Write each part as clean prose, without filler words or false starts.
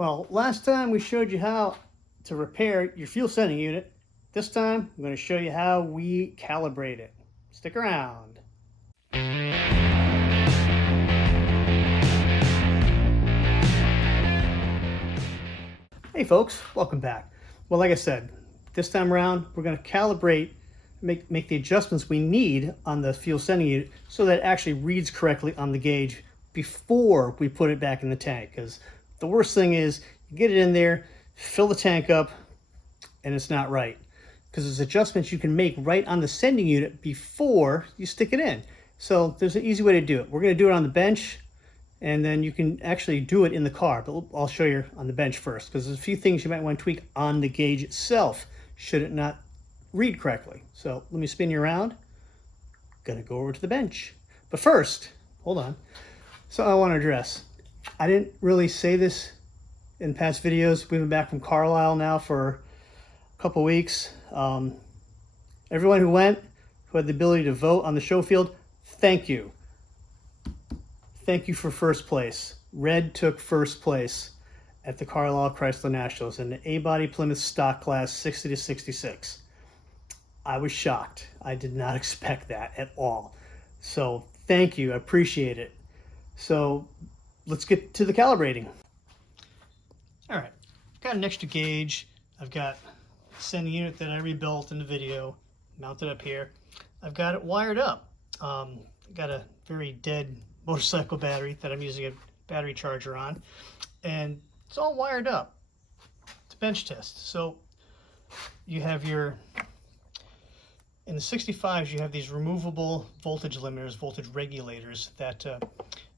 Well, last time we showed you how to repair your fuel sending unit. This time I'm going to show you how we calibrate it. Stick around. Hey folks, welcome back. Well, like I said, this time around we're going to calibrate, make the adjustments we need on the fuel sending unit so that it actually reads correctly on the gauge before we put it back in the tank. Because the worst thing is you get it in there, fill the tank up, and it's not right. Because there's adjustments you can make right on the sending unit before you stick it in. So there's an easy way to do it. We're going to do it on the bench, and then you can actually do it in the car. But I'll show you on the bench first, because there's a few things you might want to tweak on the gauge itself should it not read correctly. So let me spin you around. Gonna go over to the bench. But first, hold on. So I want to address, I didn't really say this in past videos. We've been back from Carlisle now for a couple weeks. Everyone who went, who had the ability to vote on the show field, thank you. Thank you for first place. Red took first place at the Carlisle Chrysler Nationals in the A-body Plymouth stock class 60 to 66. I was shocked. I did not expect that at all. So thank you. I appreciate it. So let's get to the calibrating. All right, I've got an extra gauge. I've got a sending unit that I rebuilt in the video, mounted up here. I've got it wired up. Got a very dead motorcycle battery that I'm using a battery charger on, and it's all wired up. It's a bench test. So you have your, in the 65s, you have these removable voltage limiters, voltage regulators that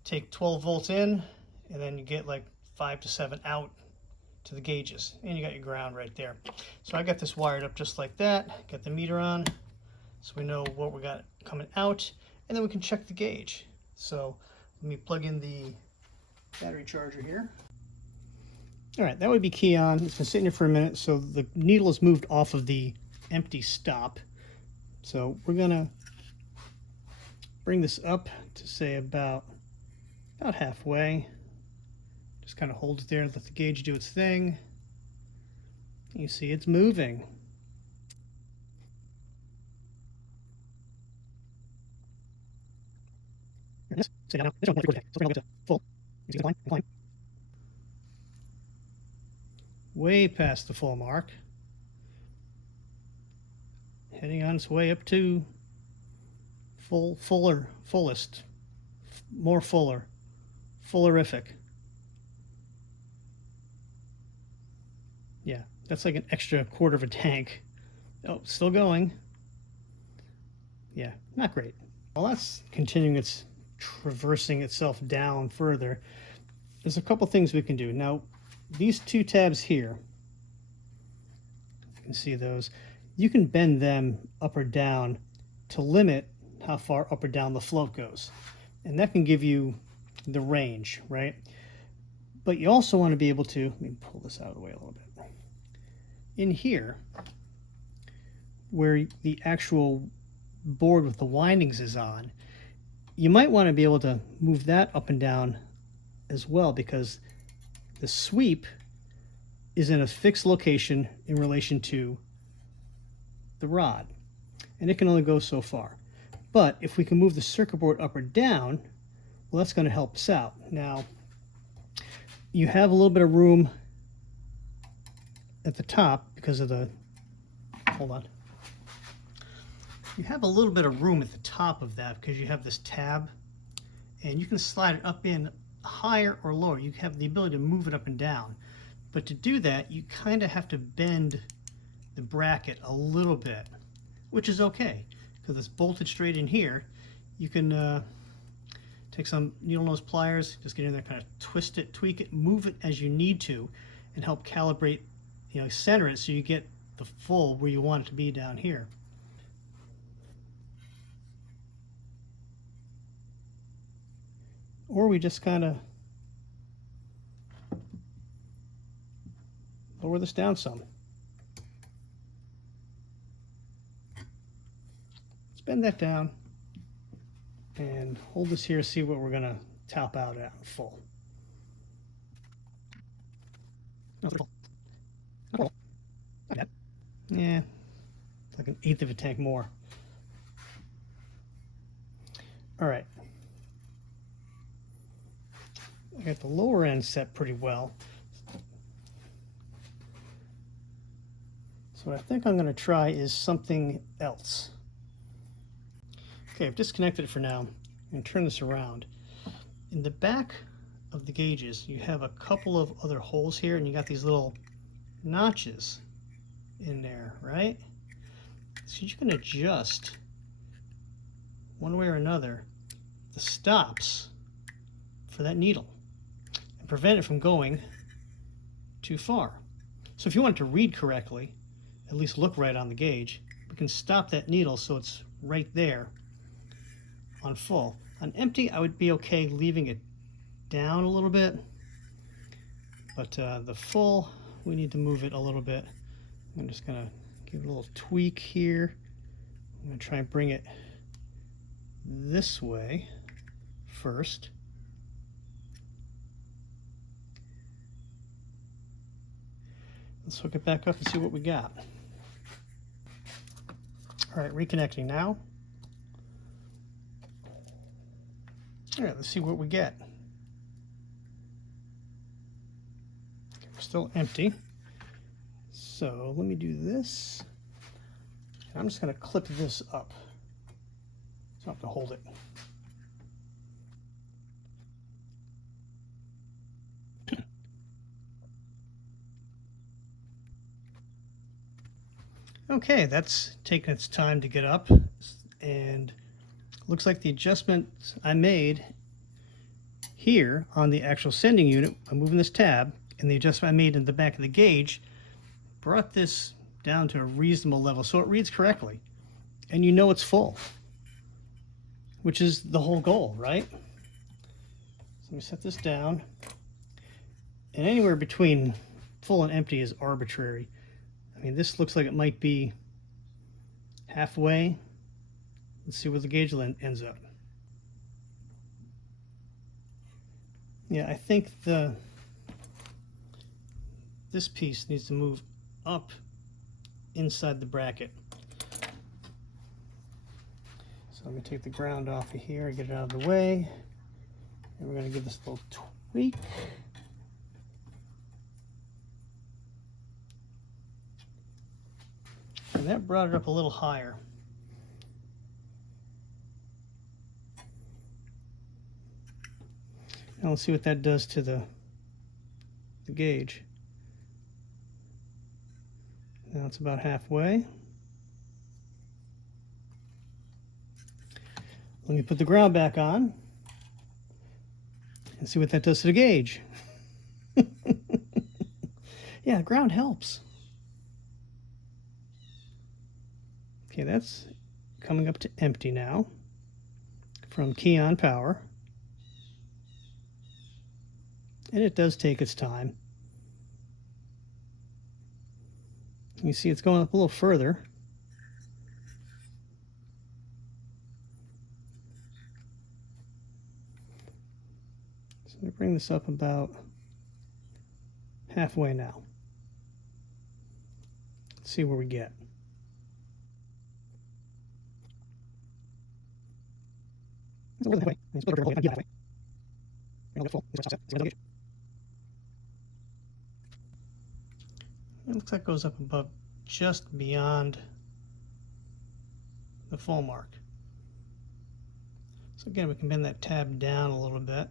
take 12 volts in, and then you get like 5 to 7 out to the gauges, and you got your ground right there. So I got this wired up just like that, got the meter on, so we know what we got coming out, and then we can check the gauge. So let me plug in the battery charger here. All right, that would be key on. It's been sitting here for a minute, so the needle is moved off of the empty stop. So we're gonna bring this up to say about halfway. Just kind of hold it there and let the gauge do its thing. You see it's moving. Stay down now. This one won't record the tank, so we're gonna go to full. You see the climb. Way past the full mark. Heading on its way up to fullest, more fullerific. Yeah, that's like an extra quarter of a tank. Oh, still going. Yeah, not great. Well, that's continuing its traversing itself down further. There's a couple things we can do. Now, these two tabs here, you can see those, you can bend them up or down to limit how far up or down the float goes. And that can give you the range, right? But you also want to be able to, let me pull this out of the way a little bit. In here, where the actual board with the windings is on, you might want to be able to move that up and down as well, because the sweep is in a fixed location in relation to the rod, and it can only go so far. But if we can move the circuit board up or down, well, that's going to help us out. Now, you have a little bit of room at the top because of the, hold on. You have a little bit of room at the top of that because you have this tab, and you can slide it up in higher or lower. You have the ability to move it up and down. But to do that, you kind of have to bend the bracket a little bit, which is okay because it's bolted straight in here. You can take some needle nose pliers, just get in there, kind of twist it, tweak it, move it as you need to, and help calibrate, center it so you get the full where you want it to be down here. Or we just kind of lower this down some. Let's bend that down and hold this here, see what we're going to top out at full. No, it's full. Not full. Not bad. Yeah, it's like an eighth of a tank more. All right. I got the lower end set pretty well. So what I think I'm going to try is something else. Okay, I've disconnected it for now. I'm going to turn this around. In the back of the gauges, you have a couple of other holes here, and you got these little notches in there, right? So you can adjust one way or another the stops for that needle and prevent it from going too far. So if you want it to read correctly, at least look right on the gauge, we can stop that needle so it's right there on full. On empty, I would be okay leaving it down a little bit, but the full, we need to move it a little bit. I'm just gonna give it a little tweak here. I'm gonna try and bring it this way first. Let's hook it back up and see what we got. All right, reconnecting now. All right, let's see what we get. We're still empty. So let me do this. I'm just going to clip this up so I have to hold it. Okay, that's taken its time to get up, and looks like the adjustment I made here on the actual sending unit, I'm moving this tab, and the adjustment I made in the back of the gauge brought this down to a reasonable level so it reads correctly, and you know it's full, which is the whole goal, right? So let me set this down, and anywhere between full and empty is arbitrary. I mean, this looks like it might be halfway. Let's see where the gauge ends up. Yeah, I think this piece needs to move up inside the bracket. So let me take the ground off of here and get it out of the way. And we're going to give this a little tweak. And that brought it up a little higher. Now let's see what that does to the gauge. Now it's about halfway. Let me put the ground back on and see what that does to the gauge. Yeah, the ground helps. Okay, that's coming up to empty now from key on power. And it does take its time. You see it's going up a little further. So let me bring this up about halfway now. Let's see where we get. It's more than halfway. It's better halfway. Halfway. We're full. It looks like it goes up above just beyond the full mark. So again, we can bend that tab down a little bit.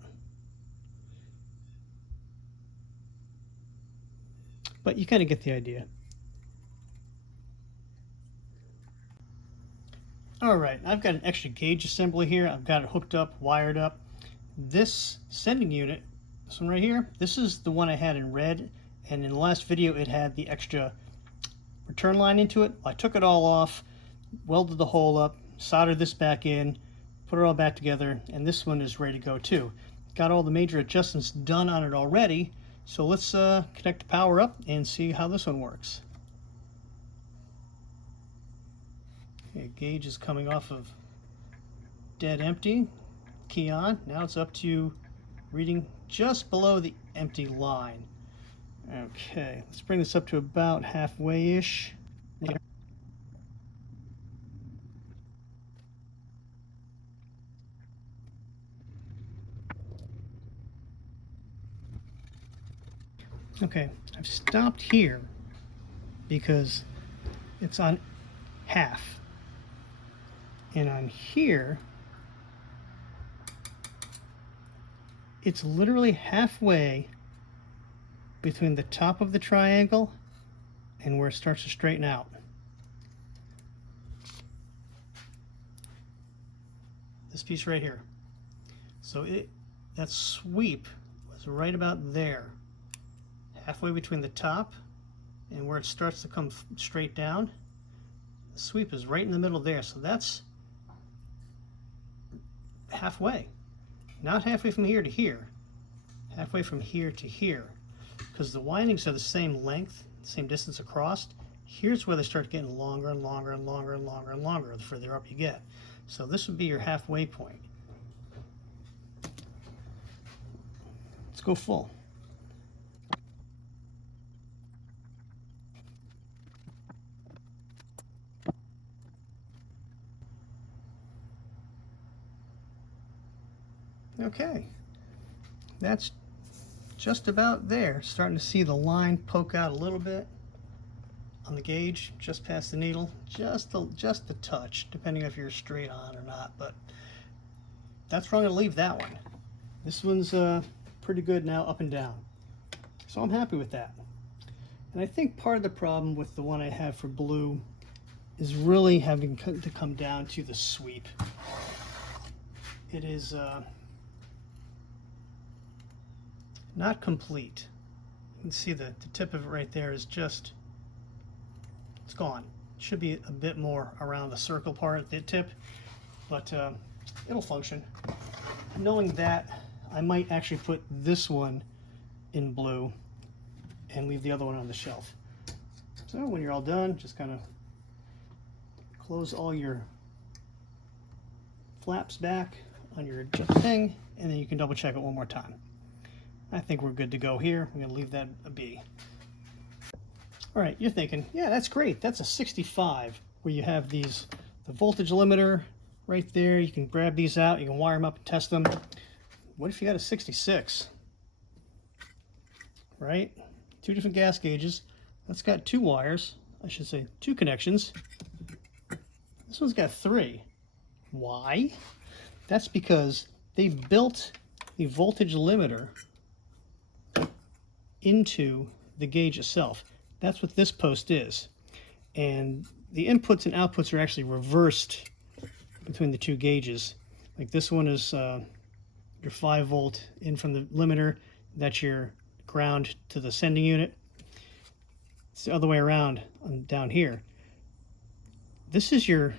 But you kind of get the idea. All right, I've got an extra gauge assembly here. I've got it hooked up, wired up. This sending unit, this one right here, this is the one I had in red, and in the last video it had the extra return line into it. I took it all off, welded the hole up, soldered this back in, put it all back together, and this one is ready to go too. Got all the major adjustments done on it already, so let's connect the power up and see how this one works. Okay, gauge is coming off of dead empty, key on. Now it's up to reading just below the empty line. Okay, let's bring this up to about halfway-ish. Okay, I've stopped here because it's on half. And on here, it's literally halfway between the top of the triangle and where it starts to straighten out. This piece right here. So that sweep was right about there, halfway between the top and where it starts to come straight down. The sweep is right in the middle there, so that's halfway. Not halfway from here to here, halfway from here to here. Because the windings are the same length, same distance across. Here's where they start getting longer and longer and longer and longer and longer the further up you get. So this would be your halfway point. Let's go full. Okay, that's just about there. Starting to see the line poke out a little bit on the gauge, just past the needle, just a touch, depending if you're straight on or not. But that's where I'm going to leave that one. This one's pretty good now, up and down. So I'm happy with that. And I think part of the problem with the one I have for blue is really having to come down to the sweep. It is not complete. You can see the tip of it right there is just, it's gone. It should be a bit more around the circle part at the tip, but it'll function. Knowing that, I might actually put this one in blue and leave the other one on the shelf. So when you're all done, just kind of close all your flaps back on your thing, and then you can double check it one more time. I think we're good to go here. I'm gonna leave that a be. All right, you're thinking, yeah, that's great. That's a 65 where you have the voltage limiter right there. You can grab these out, you can wire them up and test them. What if you got a 66, right? Two different gas gauges. That's got two wires, I should say two connections. This one's got three. Why? That's because they built the voltage limiter into the gauge itself. That's what this post is. And the inputs and outputs are actually reversed between the two gauges. Like this one is your 5 volt in from the limiter. That's your ground to the sending unit. It's the other way around down here. This is your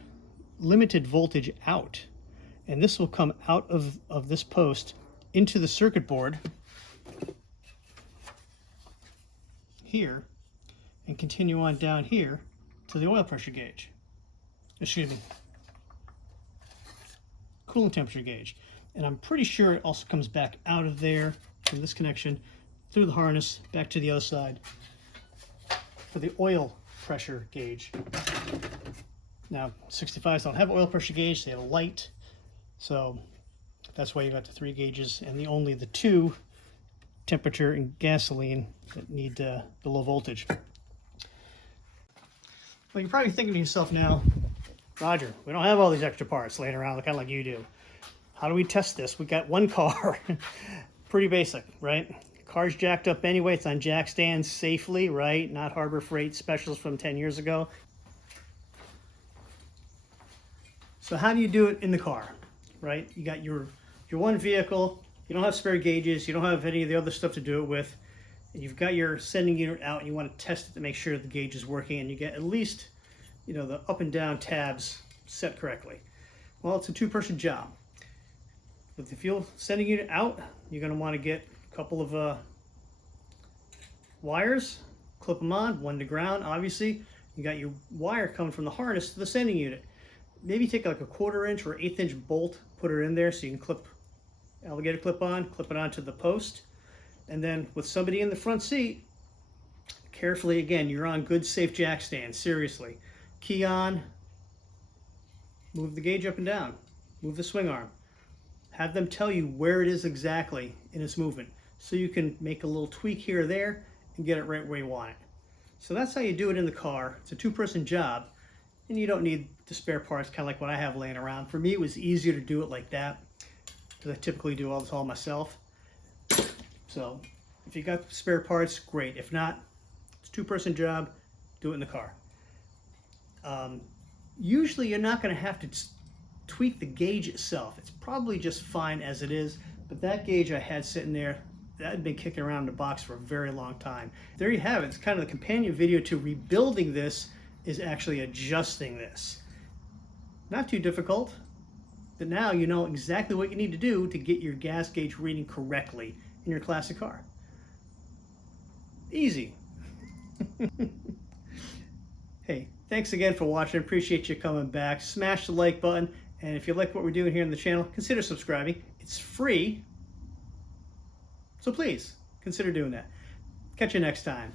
limited voltage out. And this will come out of this post into the circuit board here and continue on down here to the oil pressure gauge. Excuse me, cooling temperature gauge. And I'm pretty sure it also comes back out of there from this connection through the harness back to the other side for the oil pressure gauge. Now 65s don't have oil pressure gauge, they have a light, so that's why you got the 3 gauges and only the 2 temperature and gasoline that need the low voltage. Well, you're probably thinking to yourself now, Roger, we don't have all these extra parts laying around kind of like you do. How do we test this? We got one car. Pretty basic, right? Car's jacked up anyway. It's on jack stands safely, right? Not Harbor Freight specials from 10 years ago. So how do you do it in the car, right? You got your one vehicle. You don't have spare gauges. You don't have any of the other stuff to do it with. You've got your sending unit out and you want to test it to make sure the gauge is working and you get at least, the up and down tabs set correctly. Well, it's a 2-person job. With the fuel sending unit out, you're going to want to get a couple of wires, clip them on, one to ground, obviously. You got your wire coming from the harness to the sending unit. Maybe take like a 1/4 inch or 1/8 inch bolt, put it in there so you can clip alligator clip it onto the post. And then with somebody in the front seat, Carefully, again, you're on good safe jack stand, seriously. Key on, move the gauge up and down, move the swing arm. Have them tell you where it is exactly in its movement so you can make a little tweak here or there and get it right where you want it. So that's how you do it in the car. It's a two-person job and you don't need the spare parts, kind of like what I have laying around. For me, it was easier to do it like that because I typically do all this all myself. So if you got spare parts, great. If not, it's a two-person job, do it in the car. Usually you're not going to have to tweak the gauge itself. It's probably just fine as it is, but that gauge I had sitting there, that had been kicking around in the box for a very long time. There you have it. It's kind of the companion video to rebuilding this, is actually adjusting this. Not too difficult, but now you know exactly what you need to do to get your gas gauge reading correctly in your classic car. Easy. Hey, thanks again for watching. Appreciate you coming back. Smash the like button. And if you like what we're doing here on the channel, consider subscribing. It's free. So please, consider doing that. Catch you next time.